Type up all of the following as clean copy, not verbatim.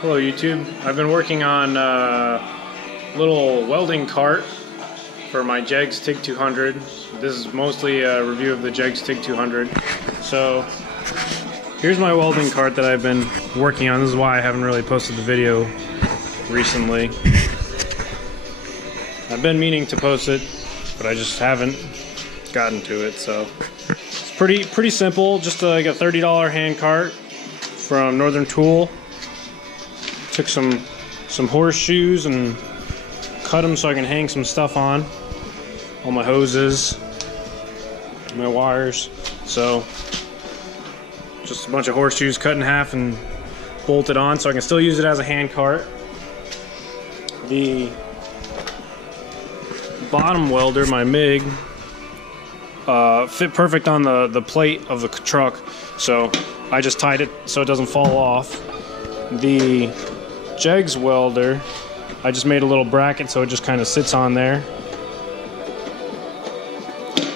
Hello YouTube. I've been working on a little welding cart for my jegs TIG 200. This is mostly a review of the jegs TIG 200. So here's my welding cart that I've been working on. This is why I haven't really posted the video recently. I've been meaning to post it, but I just haven't gotten to it. So it's pretty simple. Just like a $30 hand cart from Northern Tool. Took some horseshoes and cut them so I can hang some stuff on. All my hoses, my wires. So just a bunch of horseshoes cut in half and bolted on so I can still use it as a hand cart. The bottom welder, my MIG, fit perfect on the plate of the truck, so I just tied it so it doesn't fall off. The jegs welder, I just made a little bracket so it just kind of sits on there.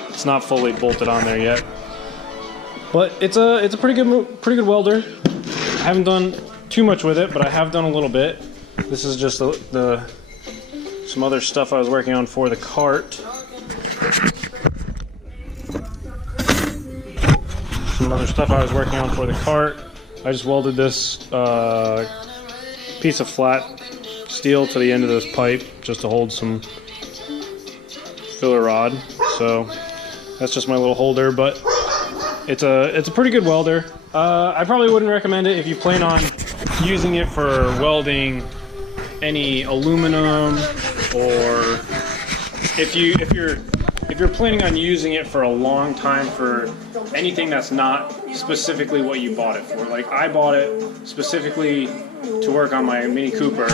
It's not fully bolted on there yet, but it's a pretty good welder. I haven't done too much with it, but I have done a little bit. This is just some other stuff I was working on for the cart. I just welded this piece of flat steel to the end of this pipe just to hold some filler rod. So that's just my little holder, but it's a pretty good welder. I probably wouldn't recommend it if you plan on using it for welding any aluminum, or if you're planning on using it for a long time for anything that's not specifically what you bought it for. Like, I bought it specifically to work on my Mini Cooper.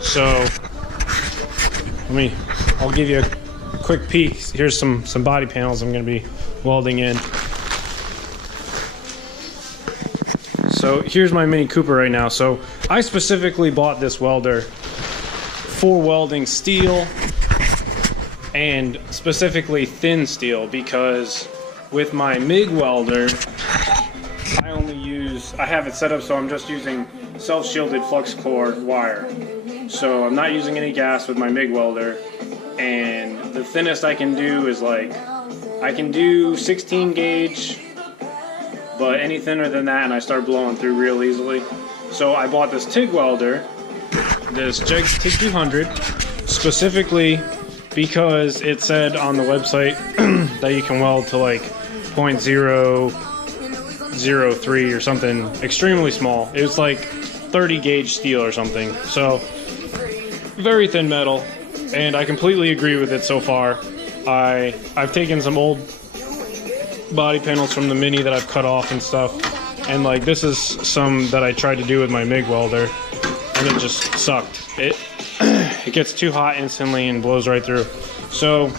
So I'll give you a quick peek. Here's some body panels I'm going to be welding in. So here's my Mini Cooper right now. So I specifically bought this welder for welding steel, and specifically thin steel, because with my MIG welder I have it set up so I'm just using self-shielded flux core wire. So I'm not using any gas with my MIG welder, and the thinnest I can do is I can do 16 gauge, but any thinner than that and I start blowing through real easily. So I bought this TIG welder, this jegs TIG 200, specifically because it said on the website that you can weld to like 0.003 or something extremely small. It was like 30 gauge steel or something. So very thin metal, and I completely agree with it so far. I've taken some old body panels from the Mini that I've cut off and stuff, and like this is some that I tried to do with my MIG welder, and it just sucked. It gets too hot instantly and blows right through. So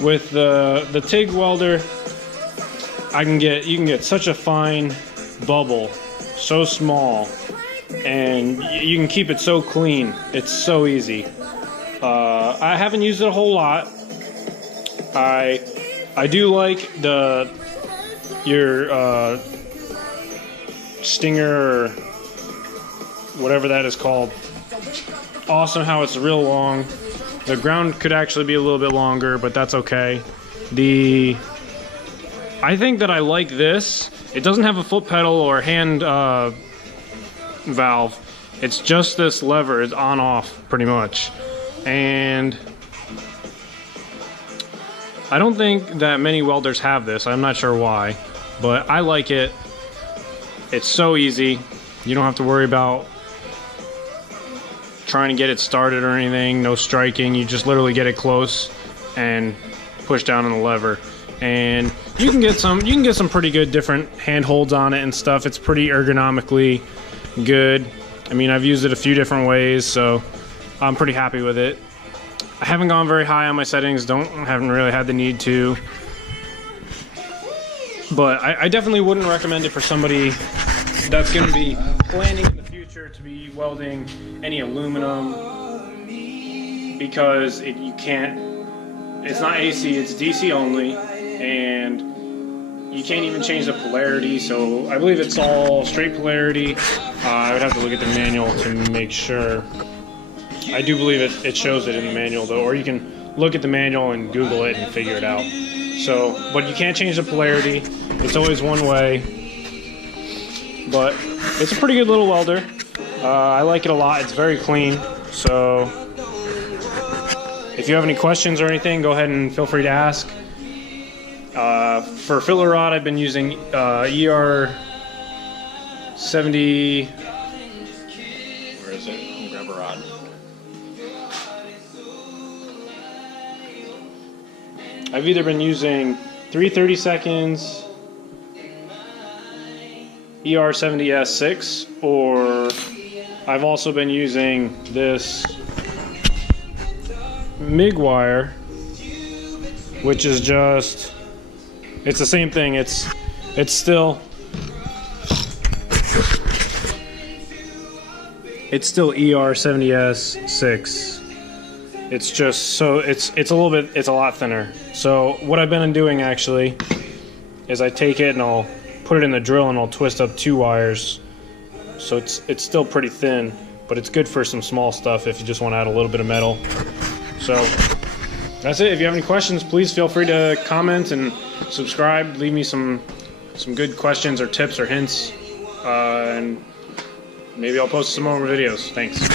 with the TIG welder, you can get such a fine bubble, so small, and you can keep it so clean. It's so easy. I haven't used it a whole lot. I do like your stinger, or whatever that is called. Awesome how it's real long. The ground could actually be a little bit longer, but that's okay. I think that I like this. It doesn't have a foot pedal or hand valve. It's just this lever. It's on off pretty much. And I don't think that many welders have this. I'm not sure why, but I like it. It's so easy. You don't have to worry about trying to get it started or anything. No striking. You just literally get it close and push down on the lever, and you can get some pretty good different handholds on it and stuff. It's pretty ergonomically good. I mean, I've used it a few different ways, so I'm pretty happy with it. I haven't gone very high on my settings. Haven't really had the need to, but I definitely wouldn't recommend it for somebody that's going to be planning in the future to be welding any aluminum, because it's not AC, it's DC only, and You can't even change the polarity, so I believe it's all straight polarity. I would have to look at the manual to make sure. I do believe it shows it in the manual though, or you can look at the manual and Google it and figure it out. So, but you can't change the polarity. It's always one way. But it's a pretty good little welder. I like it a lot. It's very clean. So if you have any questions or anything, go ahead and feel free to ask. For filler rod, I've been using ER70. Where is it? Let me grab a rod. I've either been using 330 seconds ER70S6, or I've also been using this MIG wire, which is just, it's the same thing. It's still ER70S6. It's just so it's a little bit, it's a lot thinner. So what I've been doing actually is I take it and I'll put it in the drill and I'll twist up 2 wires. So it's still pretty thin, but it's good for some small stuff if you just want to add a little bit of metal. So that's it. If you have any questions, please feel free to comment and subscribe. Leave me some good questions or tips or hints, and maybe I'll post some more videos. Thanks.